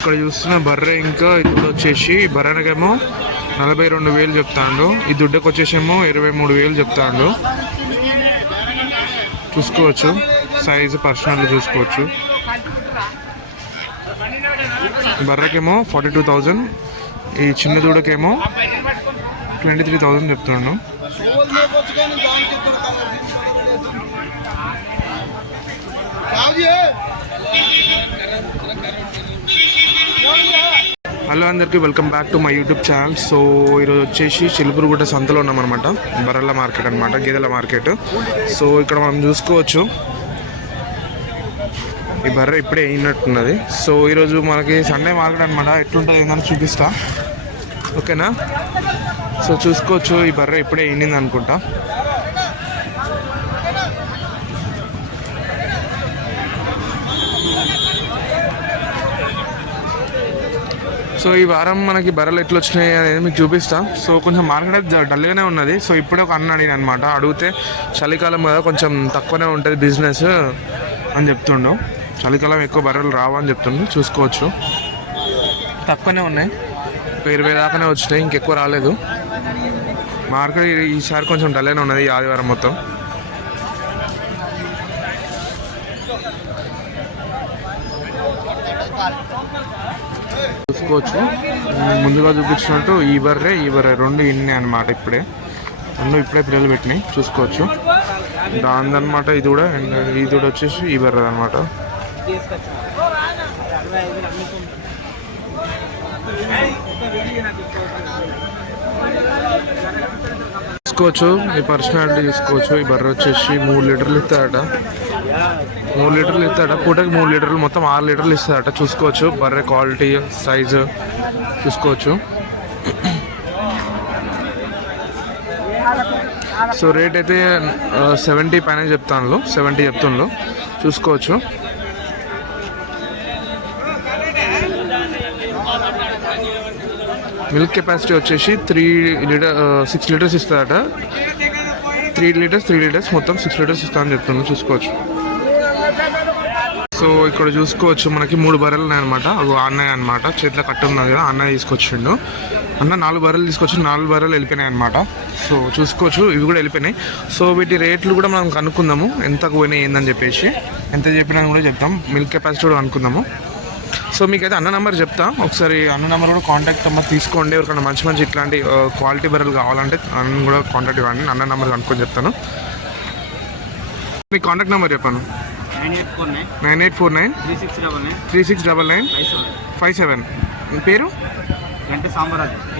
ఇక్కడ చూస్తున్న బర్రె ఇంకా ఇప్పుడు వచ్చేసి బర్రెనకేమో 42,000 చెప్తాడు. ఈ దుడ్డకు వచ్చేసేమో 23,000 చెప్తాడు. చూసుకోవచ్చు సైజు పర్సనల్ చూసుకోవచ్చు. బర్రెకేమో 42,000, ఈ చిన్న దూడకేమో 23,000 చెప్తున్నాను. హలో అందరికీ, welcome back to my YouTube channel. So ఈరోజు వచ్చేసి చిలుపురుగుట్ట సంతలో ఉన్నామన్నమాట. బర్రెల మార్కెట్ అనమాట, గేదెల మార్కెట్. సో ఇక్కడ మనం చూసుకోవచ్చు ఈ బర్రె ఇప్పుడే అయినట్టున్నది. సో ఈరోజు మనకి సండే మార్కెట్ అనమాట. ఎట్లుంటుంది ఏందని చూపిస్తా, ఓకేనా? సో చూసుకోవచ్చు ఈ బర్రె ఇప్పుడే అయింది అనుకుంటా. సో ఈ వారం మనకి బర్రెలు ఎట్లా వచ్చినాయి అనేది మీకు చూపిస్తాం. సో కొంచెం మార్కెట్ డల్గానే ఉన్నది. సో ఇప్పుడే ఒక అన్న అడిగిన అనమాట, అడిగితే చలికాలం కదా కొంచెం తక్కువనే ఉంటుంది బిజినెస్ అని చెప్తుండు. చలికాలం ఎక్కువ బర్రెలు రావని చెప్తుండు. చూసుకోవచ్చు తక్కువనే ఉన్నాయి, ఒక 20 దాకానే వచ్చినాయి, ఇంకెక్కువ రాలేదు. మార్కెట్ ఈసారి కొంచెం డల్గానే ఉన్నది ఈ ఆదివారం మొత్తం. చూసుకోవచ్చు ముందుగా చూపించినట్టు ఈ బర్రె రెండు ఇన్ని అనమాట. ఇప్పుడే పిల్లలు పెట్టినాయి చూసుకోవచ్చు. దానిదనమాట ఇది కూడా. అండ్ ఇది కూడా వచ్చేసి ఈ బర్రె అనమాట. చూసుకోవచ్చు ఈ పర్సనాలిటీ చూసుకోవచ్చు. ఈ బర్రె వచ్చేసి 3 లీటర్లు ఇస్తాడట. 3 లీటర్లు ఇస్తాడట పూటకి. 3 లీటర్లు మొత్తం 6 లీటర్లు ఇస్తాడట. చూసుకోవచ్చు బర్రె క్వాలిటీ, సైజు చూసుకోవచ్చు. సో రేట్ అయితే 70 పైన చెప్తాను, 70 చెప్తుండ్రు. చూసుకోవచ్చు మిల్క్ కెపాసిటీ వచ్చేసి 6 లీటర్స్ ఇస్తాడట. 3 లీటర్స్ మొత్తం 6 లీటర్స్ ఇస్తామని చెప్తున్నాను. చూసుకోవచ్చు. సో ఇక్కడ చూసుకోవచ్చు మనకి 3 బర్రెలు ఉన్నాయన్నమాట. అవి అన్నయ్య అనమాట, చేతిలో కట్టు ఉన్నది కదా, అన్నయ్య తీసుకొచ్చిండు. అన్న 4 బర్రెలు తీసుకొచ్చి 4 బర్రెలు వెళ్ళిపోయినాయి అనమాట. సో చూసుకోవచ్చు ఇవి కూడా వెళ్ళిపోయినాయి. సో వీటి రేట్లు కూడా మనం కనుక్కుందాము, ఎంతకు పోయినాయి ఏందని చెప్పేసి. ఎంత చెప్పినా కూడా చెప్తాం. మిల్క్ కెపాసిటీ కూడా కనుక్కుందాము. సో మీకైతే అన్న నెంబర్ చెప్తా, ఒకసారి అన్న నెంబర్ కూడా కాంటాక్ట్ నెంబర్ తీసుకోండి. ఎవరికైనా మంచి ఇట్లాంటి క్వాలిటీ బర్రెలు కావాలంటే అన్న కూడా కాంటాక్ట్ ఇవ్వండి. అన్న నెంబర్ కనుక్కొని చెప్తాను. మీ కాంటాక్ట్ నెంబర్ చెప్పాను. 9849 3699 57. పేరు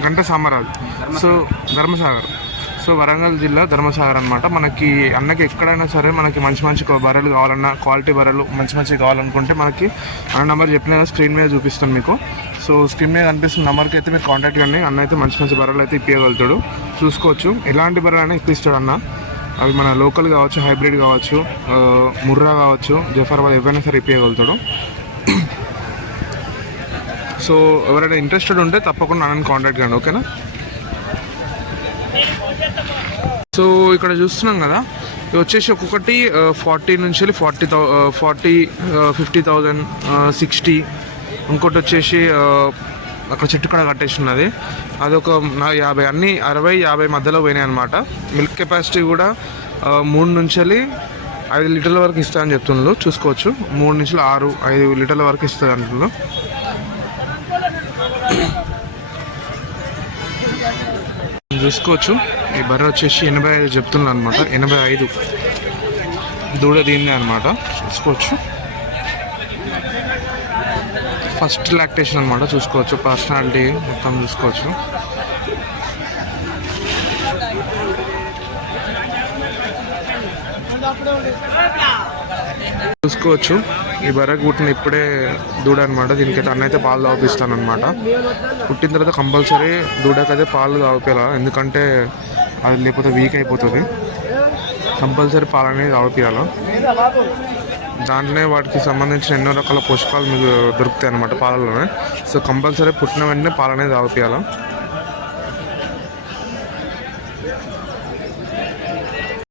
గంట సామరాజు. సో ధర్మసాగర్. సో వరంగల్ జిల్లా ధర్మసాగర్ అనమాట. మనకి అన్నకి ఎక్కడైనా సరే మనకి మంచి బర్రెలు కావాలన్నా, క్వాలిటీ బర్రెలు మంచి కావాలనుకుంటే మనకి అన్న నెంబర్ చెప్పిన స్క్రీన్ మీద చూపిస్తాను మీకు. సో స్క్రీన్ మీద కనిపిస్తున్న నెంబర్కి అయితే మీరు కాంటాక్ట్ కండి. అన్న అయితే మంచి బర్రెలు అయితే ఇప్పగలుగుతాడు. చూసుకోవచ్చు ఎలాంటి బర్రెలు అయినా ఇప్పిస్తాడు అన్న. అవి మన లోకల్ కావచ్చు, హైబ్రిడ్ కావచ్చు, ముర్రా కావచ్చు, జఫర్బాద్ ఎవరైనా సరే ఇప్పగలుగుతాడు. సో ఎవరైనా ఇంట్రెస్టెడ్ ఉంటే తప్పకుండా నన్ను కాంటాక్ట్ కండి, ఓకేనా? సో ఇక్కడ చూస్తున్నాం కదా, ఇవి వచ్చేసి ఒక్కొక్కటి 40 నుంచి 50,000, 60. ఇంకోటి వచ్చేసి అక్కడ చెట్టు కూడా కట్టేసి ఉన్నది, అదొక 50. అన్నీ 60-50 మధ్యలో పోయినాయి అనమాట. మిల్క్ కెపాసిటీ కూడా 3 నుంచి 5 లీటర్ల వరకు ఇస్తాయని చెప్తున్నారు. చూసుకోవచ్చు 3 నుంచి 6-5 లీటర్ల వరకు ఇస్తుంది అంటున్నారు. చూసుకోవచ్చు ఈ బర్రె వచ్చేసి 85 చెప్తున్నారు అనమాట. 85 దూడ దీన్నే అనమాట. చూసుకోవచ్చు ఫస్ట్ లాక్టేషన్ అనమాట. చూసుకోవచ్చు పర్సనాలిటీ మొత్తం చూసుకోవచ్చు. చూసుకోవచ్చు ఈ బర్రెకి పుట్టిన ఇప్పుడే దూడ అనమాట. దీనికైతే అన్న అయితే పాలు తాగిపిస్తాను అనమాట. పుట్టిన తర్వాత కంపల్సరీ దూడకైతే పాలు తాగిపోయాలి, ఎందుకంటే అది లేకపోతే వీక్ అయిపోతుంది. కంపల్సరీ పాలు అనేది తాగిపోయాలి. దాంట్లోనే వాటికి సంబంధించిన ఎన్నో రకాల పోషకాలు మీకు దొరుకుతాయి అన్నమాట పాలలోనే. సో కంపల్సరీ పుట్టిన వెంటనే పాలు అనేది తాగిపోయాలి.